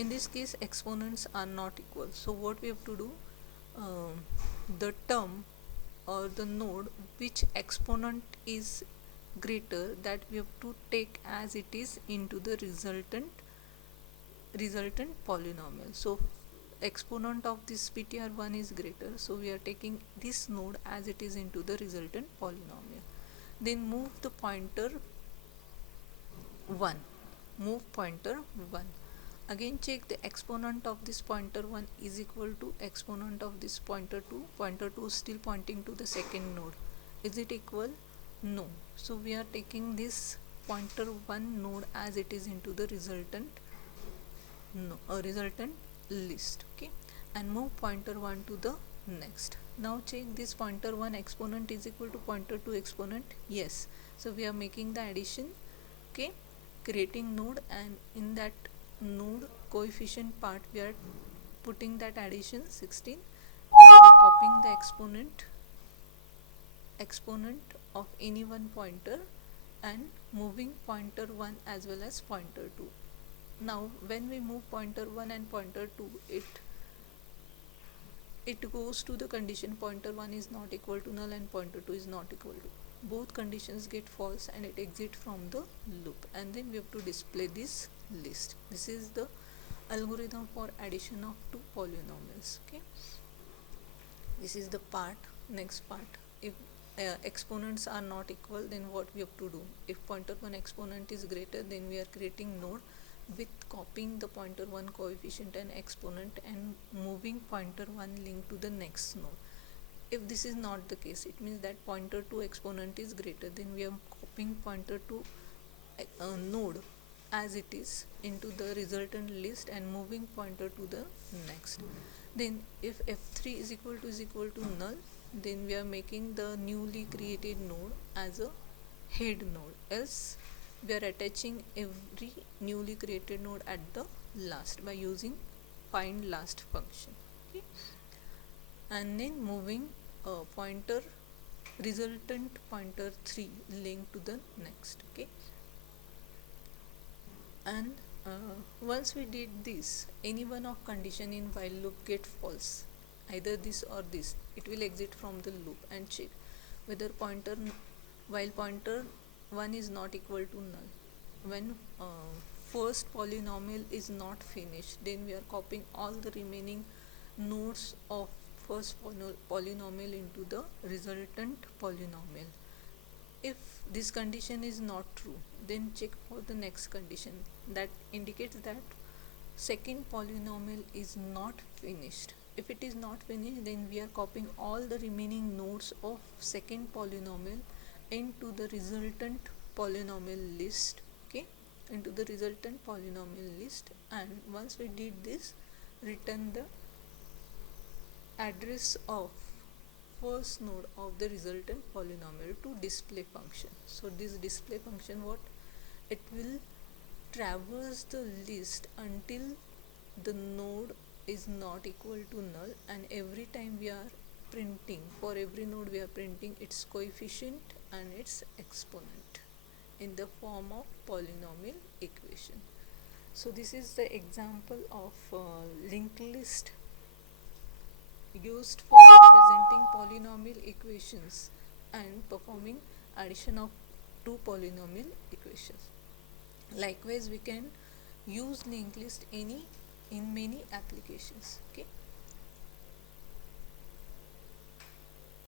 In this case exponents are not equal, so what we have to do, um, the term or the node which exponent is greater, that we have to take as it is into the resultant polynomial. So exponent of this ptr1 is greater, so we are taking this node as it is into the resultant polynomial. Then move the pointer 1, move pointer 1. Again check the exponent of this pointer 1 is equal to exponent of this pointer 2. Pointer 2 is still pointing to the second node. Is it equal? No. So we are taking this pointer 1 node as it is into the resultant list. Okay, and move pointer 1 to the next. Now check this pointer 1 exponent is equal to pointer 2 exponent. Yes, so we are making the addition. Okay, creating node, and in that node coefficient part we are putting that addition 16, copying the exponent of any one pointer and moving pointer 1 as well as pointer 2. Now when we move pointer 1 and pointer 2, it goes to the condition pointer 1 is not equal to null and pointer 2 is not equal to. Both conditions get false and it exits from the loop, and then we have to display this list. This is the algorithm for addition of two polynomials. Okay, this is the part. Next part, if exponents are not equal, then what we have to do? If pointer 1 exponent is greater, then we are creating node with copying the pointer 1 coefficient and exponent and moving pointer 1 link to the next node. If this is not the case, it means that pointer 2 exponent is greater, then we are copying pointer 2 node as it is into the resultant list and moving pointer to the next. Then if f3 is equal to null, then we are making the newly created node as a head node, else we are attaching every newly created node at the last by using find last function. Okay, and then moving pointer resultant pointer 3 link to the next. Okay, and once we did this, any one of condition in while loop get false, either this or this, it will exit from the loop and check whether pointer while pointer 1 is not equal to null. When first polynomial is not finished, then we are copying all the remaining nodes of first polynomial into the resultant polynomial. If this condition is not true, then check for the next condition that indicates that second polynomial is not finished. If it is not finished, then we are copying all the remaining nodes of second polynomial into the resultant polynomial list. Okay, into the resultant polynomial list, and once we did this, return the address of first node of the resultant polynomial to display function. So this display function, what it will traverse the list until the node is not equal to null, and every time we are printing, for every node we are printing its coefficient and its exponent in the form of polynomial equation. So this is the example of linked list used for representing polynomial equations and performing addition of two polynomial equations. Likewise, we can use linked list in many applications. Okay.